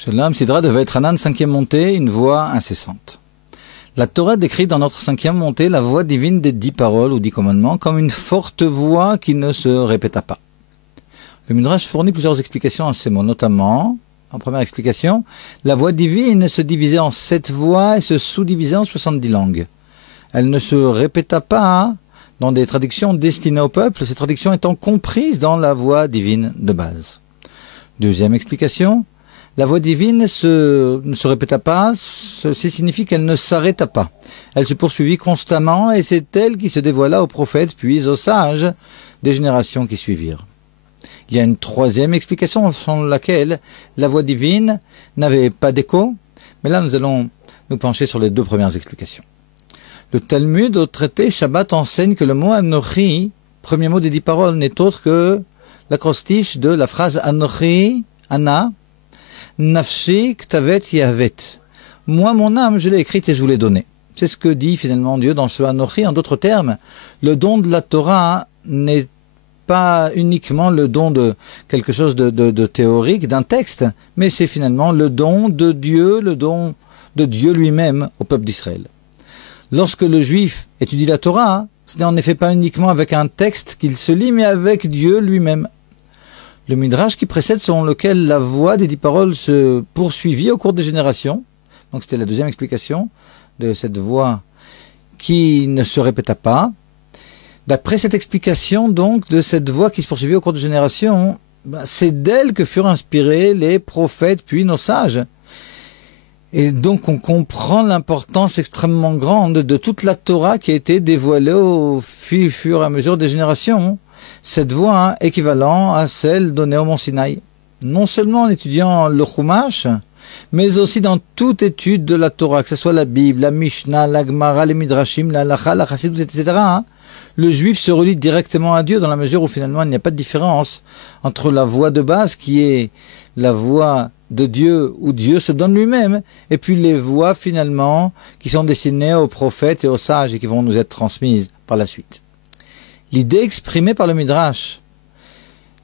Shalom, Sidra de Vaetranan, 5e montée, une voix incessante. La Torah décrit dans notre 5e montée la voix divine des 10 paroles ou 10 commandements comme une forte voix qui ne se répéta pas. Le Midrash fournit plusieurs explications à ces mots, notamment, en première explication, la voix divine se divisait en 7 voix et se sous-divisait en 70 langues. Elle ne se répéta pas dans des traductions destinées au peuple, ces traductions étant comprises dans la voix divine de base. Deuxième explication, la voix divine ne se répéta pas, ceci signifie qu'elle ne s'arrêta pas. Elle se poursuivit constamment et c'est elle qui se dévoila aux prophètes puis aux sages des générations qui suivirent. Il y a une troisième explication selon laquelle la voix divine n'avait pas d'écho, mais là nous allons nous pencher sur les 2 premières explications. Le Talmud au traité Shabbat enseigne que le mot Anochi, premier mot des 10 paroles, n'est autre que l'acrostiche de la phrase Anochi, Ana, Nafshi Ktavet Yavet. Moi, mon âme, je l'ai écrite et je vous l'ai donnée. C'est ce que dit finalement Dieu dans ce Anochi. En d'autres termes, le don de la Torah n'est pas uniquement le don de quelque chose de théorique, d'un texte, mais c'est finalement le don de Dieu lui-même au peuple d'Israël. Lorsque le juif étudie la Torah, ce n'est en effet pas uniquement avec un texte qu'il se lit, mais avec Dieu lui-même. Le Midrash qui précède, selon lequel la voix des 10 paroles se poursuivit au cours des générations, donc c'était la deuxième explication de cette voix qui ne se répéta pas. D'après cette explication donc de cette voix qui se poursuivit au cours des générations, c'est d'elle que furent inspirés les prophètes puis nos sages. Et donc on comprend l'importance extrêmement grande de toute la Torah qui a été dévoilée au fur et à mesure des générations. Cette voix équivalente à celle donnée au Mont Sinaï. Non seulement en étudiant le Chumash, mais aussi dans toute étude de la Torah, que ce soit la Bible, la Mishnah, la Gemara, les Midrashim, la Halacha, la Chassidut, etc. Le juif se relie directement à Dieu dans la mesure où finalement il n'y a pas de différence entre la voix de base qui est la voix de Dieu où Dieu se donne lui-même et puis les voix finalement qui sont destinées aux prophètes et aux sages et qui vont nous être transmises par la suite. L'idée exprimée par le Midrash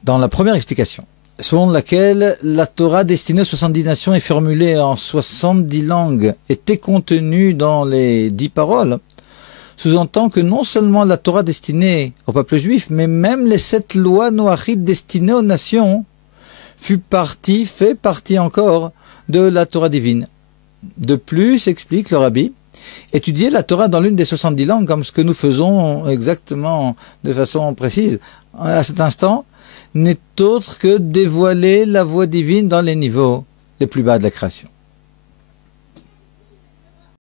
dans la première explication, selon laquelle la Torah destinée aux 70 nations et formulée en 70 langues était contenue dans les 10 paroles, sous-entend que non seulement la Torah destinée au peuple juif, mais même les 7 lois noachites destinées aux nations fait partie encore de la Torah divine. De plus, explique le Rabbi, étudier la Torah dans l'une des 70 langues, comme ce que nous faisons exactement de façon précise à cet instant, n'est autre que dévoiler la voix divine dans les niveaux les plus bas de la création.